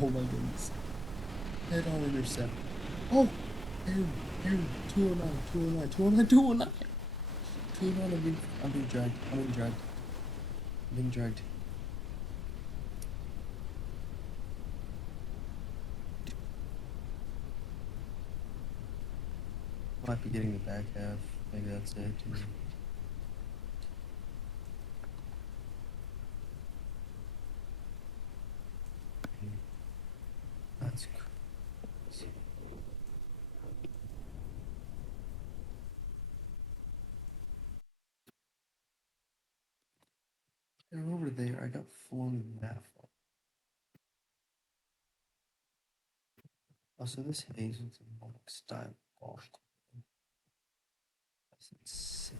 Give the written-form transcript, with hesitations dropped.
Oh my goodness. Head on intercept. Oh! Aaron, Aaron, 209, 209, 209, 209. 209, I'm being dragged. I'm being dragged. I'm being dragged. Might be getting the back half. Maybe that's it. That's crazy. They're over there. I got flung that far. Also, this Hazleton style ball. That's insane.